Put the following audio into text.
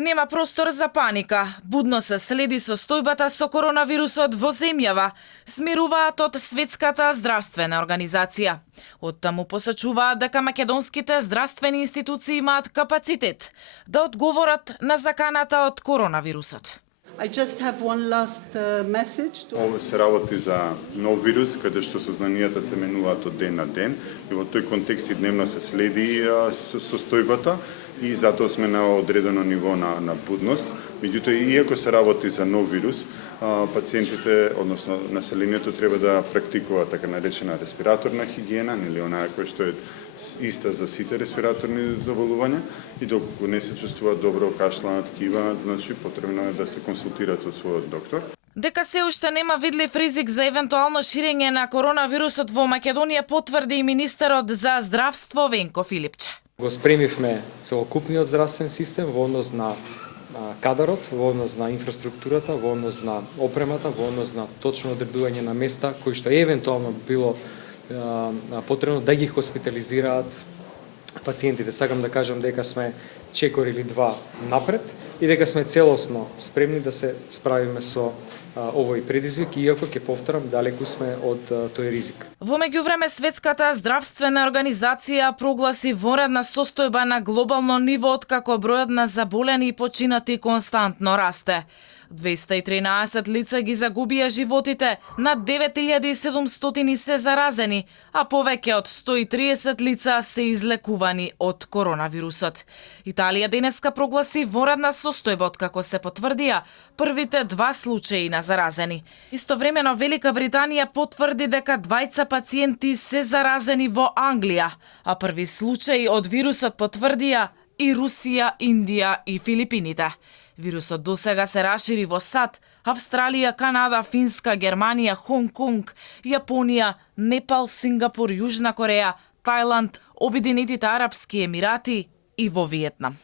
Нема простор за паника. Будно се следи состојбата со коронавирусот во земјава, смируваат од Светската здравствена организација. Оттаму посочуваат дека македонските здравствени институции имаат капацитет да одговорат на заканата од коронавирусот. I just have one last message. Ова се работи за нов вирус, каде што сознанијата се менуваат од ден на ден и во тој контекст и дневно се следи состојбата и затоа сме на одредено ниво на будност. Меѓутоа, иако се работи за нов вирус, пациентите, односно населението, треба да практикуваат така наречена респираторна хигиена, нели онаа која што е иста за сите респираторни заболувања и доколку не се чувствуваат добро кашлаат, киваат, значи потребно е да се консултираат со својот доктор. Дека се уште нема видлив ризик за евентуално ширење на коронавирусот во Македонија потврди и министерот за здравство Венко Филипче. Го спремивме целокупниот здравствен систем во однос на кадарот, во однос на инфраструктурата, во однос на опремата, во однос на точно одредување на места кои што евентуално било потребно да ги хоспитализираат пациентите. Сакам да кажам дека сме чекор или два напред и дека сме целосно спремни да се справиме со овој предизвик, иако ќе повторам, далеку сме од тој ризик. Во меѓувреме Светската здравствена организација прогласи вонредна состојба на глобално ниво откако бројот на заболени и починати константно расте. 213 лица ги загубија животите, над 9700 се заразени, а повеќе од 130 лица се излекувани од коронавирусот. Италија денеска прогласи вонредна состојба откако се потврдија првите 2 случаи на заразени. Истовремено Велика Британија потврди дека 2 пациенти се заразени во Англија, а први случаи од вирусот потврдија и Русија, Индија и Филипините. Вирусот досега се рашири во САД, Австралија, Канада, Финска, Германија, Хонг Конг, Јапонија, Непал, Сингапур, Јужна Кореја, Тајланд, Обединетите арапски емирати и во Виетнам.